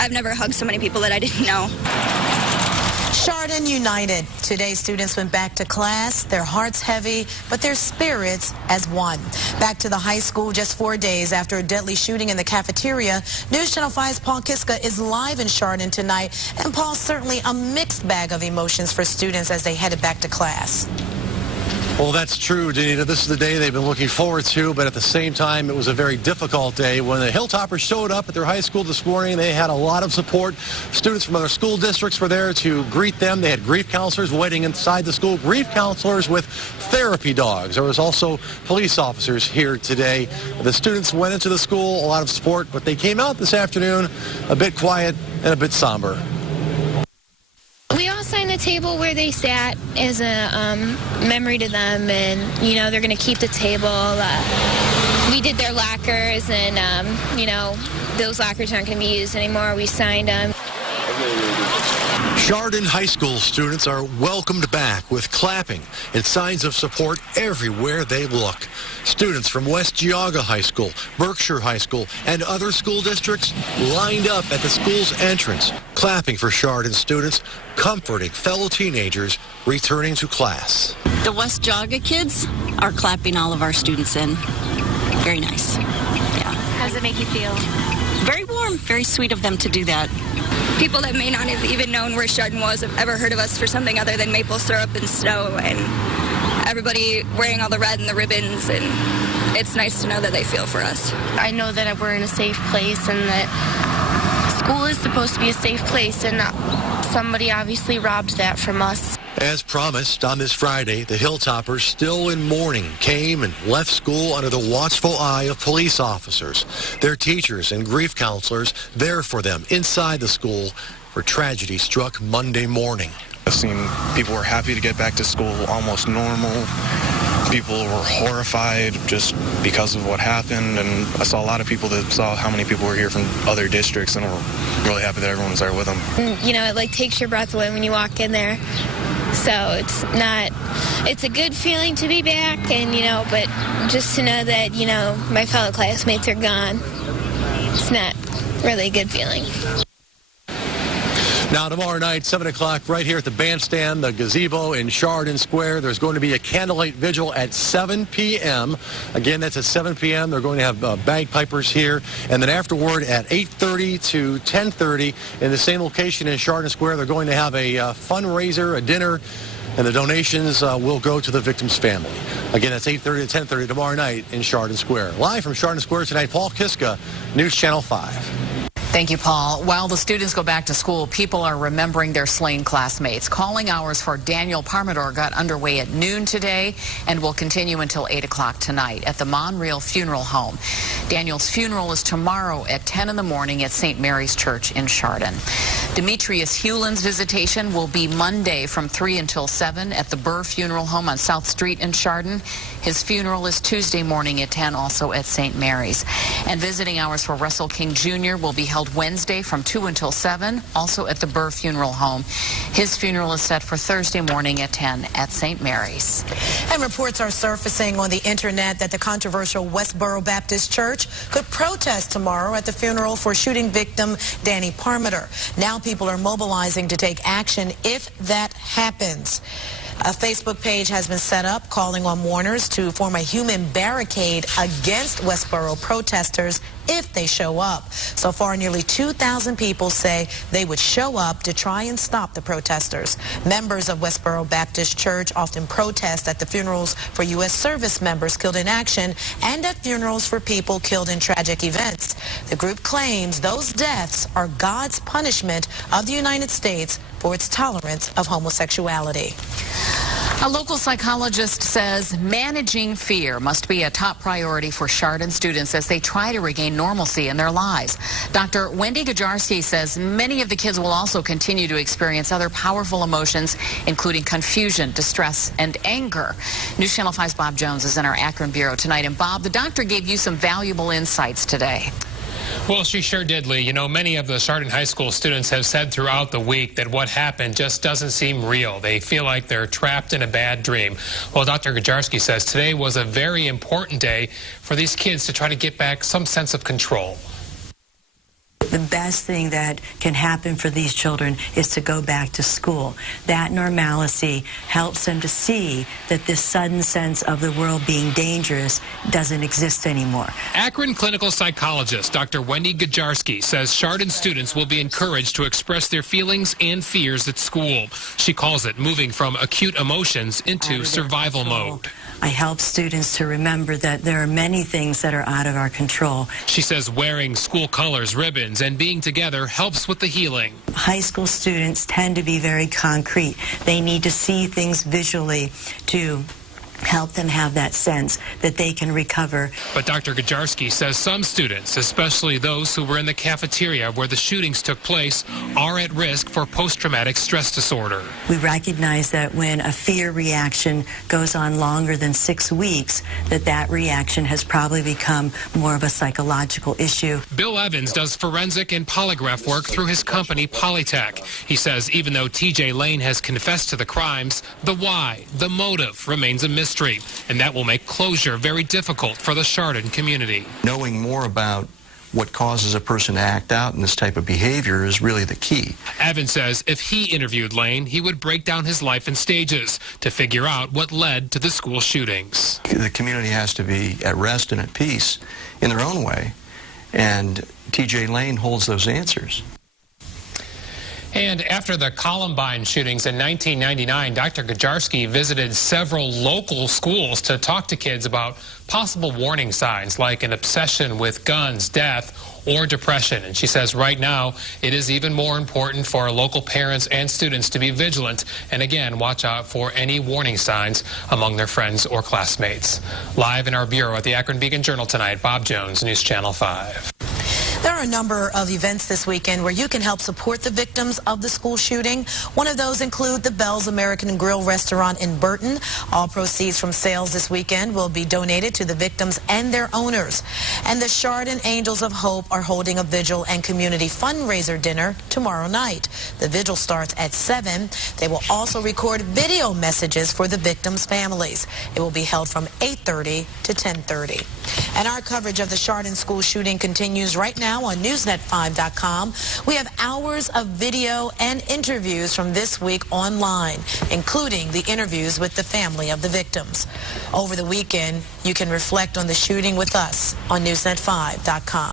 I've never hugged so many people that I didn't know. Chardon united. Today, students went back to class, their hearts heavy, but their spirits as one. Back to the high school just 4 days after a deadly shooting in the cafeteria. News Channel 5's Paul Kiska is live in Chardon tonight. And Paul, certainly a mixed bag of emotions for students as they headed back to class. Well, that's true, Danita. This is the day they've been looking forward to, but at the same time, it was a very difficult day. When the Hilltoppers showed up at their high school this morning, they had a lot of support. Students from other school districts were there to greet them. They had grief counselors waiting inside the school, grief counselors with therapy dogs. There was also police officers here today. The students went into the school, a lot of support, but they came out this afternoon a bit quiet and a bit somber. We all signed the table where they sat as a memory to them, and, you know, they're going to keep the table. We did their lockers, and, you know, those lockers aren't going to be used anymore. We signed them. Chardon High School students are welcomed back with clapping and signs of support everywhere they look. Students from West Geauga High School, Berkshire High School, and other school districts lined up at the school's entrance, clapping for Chardon students, comforting fellow teenagers returning to class. The West Geauga kids are clapping all of our students in. Very nice. Yeah. How does it make you feel? Very warm, very sweet of them to do that. People that may not have even known where Chardon was have ever heard of us for something other than maple syrup and snow, and everybody wearing all the red and the ribbons, and it's nice to know that they feel for us. I know that we're in a safe place, and that school is supposed to be a safe place, and somebody obviously robbed that from us. As promised, on this Friday, the Hilltoppers, still in mourning, came and left school under the watchful eye of police officers. Their teachers and grief counselors there for them inside the school where tragedy struck Monday morning. I've seen people were happy to get back to school, almost normal. People were horrified just because of what happened, and I saw a lot of people that saw how many people were here from other districts and were really happy that everyone was there with them. You know, it like takes your breath away when you walk in there. So it's a good feeling to be back, and, you know, but just to know that, you know, my fellow classmates are gone, it's not really a good feeling. Now, tomorrow night, 7 o'clock, right here at the bandstand, the gazebo in Chardon Square, there's going to be a candlelight vigil at 7 p.m. Again, that's at 7 p.m. They're going to have bagpipers here. And then afterward, at 8:30 to 10:30, in the same location in Chardon Square, they're going to have a fundraiser, a dinner, and the donations will go to the victim's family. Again, that's 8:30 to 10:30 tomorrow night in Chardon Square. Live from Chardon Square tonight, Paul Kiska, News Channel 5. Thank you, Paul. While the students go back to school, people are remembering their slain classmates. Calling hours for Daniel Parmador got underway at noon today and will continue until 8 o'clock tonight at the Monreal Funeral Home. Daniel's funeral is tomorrow at 10 in the morning at St. Mary's Church in Chardon. Demetrius Hewlin's visitation will be Monday from 3 until 7 at the Burr Funeral Home on South Street in Chardon. His funeral is Tuesday morning at 10, also at St. Mary's. And visiting hours for Russell King Jr. will be held Wednesday from 2 until 7, also at the Burr Funeral Home. His funeral is set for Thursday morning at 10 at St. Mary's. And reports are surfacing on the internet that the controversial Westboro Baptist Church could protest tomorrow at the funeral for shooting victim Danny Parmador. Now people are mobilizing to take action if that happens. A Facebook page has been set up calling on mourners to form a human barricade against Westboro protesters if they show up. So far, nearly 2,000 people say they would show up to try and stop the protesters. Members of Westboro Baptist Church often protest at the funerals for U.S. service members killed in action and at funerals for people killed in tragic events. The group claims those deaths are God's punishment of the United States for its tolerance of homosexuality. A local psychologist says managing fear must be a top priority for Chardon students as they try to regain normalcy in their lives. Dr. Wendy Gajarski says many of the kids will also continue to experience other powerful emotions, including confusion, distress, and anger. News Channel 5's Bob Jones is in our Akron Bureau tonight. And Bob, the doctor gave you some valuable insights today. Well, she sure did, Lee. You know, many of the Chardon High School students have said throughout the week that what happened just doesn't seem real. They feel like they're trapped in a bad dream. Well, Dr. Gajarski says today was a very important day for these kids to try to get back some sense of control. The best thing that can happen for these children is to go back to school. That normalcy helps them to see that this sudden sense of the world being dangerous doesn't exist anymore. Akron clinical psychologist Dr. Wendy Gajarski says Chardon students will be encouraged to express their feelings and fears at school. She calls it moving from acute emotions into survival mode. I help students to remember that there are many things that are out of our control. She says wearing school colors, ribbons, and being together helps with the healing. High school students tend to be very concrete. They need to see things visually to help them have that sense that they can recover. But Dr. Gajarski says some students, especially those who were in the cafeteria where the shootings took place, are at risk for post-traumatic stress disorder. We recognize that when a fear reaction goes on longer than 6 weeks, that reaction has probably become more of a psychological issue. Bill Evans does forensic and polygraph work through his company, Polytech. He says even though TJ Lane has confessed to the crimes, the why, the motive remains a mystery. And that will make closure very difficult for the Chardon community. Knowing more about what causes a person to act out in this type of behavior is really the key. Evans says if he interviewed Lane, he would break down his life in stages to figure out what led to the school shootings. The community has to be at rest and at peace in their own way, and TJ Lane holds those answers. And after the Columbine shootings in 1999, Dr. Gajarski visited several local schools to talk to kids about possible warning signs like an obsession with guns, death, or depression. And she says right now it is even more important for local parents and students to be vigilant and again watch out for any warning signs among their friends or classmates. Live in our bureau at the Akron Beacon-Journal tonight, Bob Jones, News Channel 5. There are a number of events this weekend where you can help support the victims of the school shooting. One of those include the Bell's American Grill restaurant in Burton. All proceeds from sales this weekend will be donated to the victims and their owners. And the Chardon Angels of Hope are holding a vigil and community fundraiser dinner tomorrow night. The vigil starts at 7. They will also record video messages for the victims' families. It will be held from 8:30 to 10:30. And our coverage of the Chardon school shooting continues right now on Newsnet5.com. We have hours of video and interviews from this week online, including the interviews with the family of the victims. Over the weekend, you can reflect on the shooting with us on Newsnet5.com.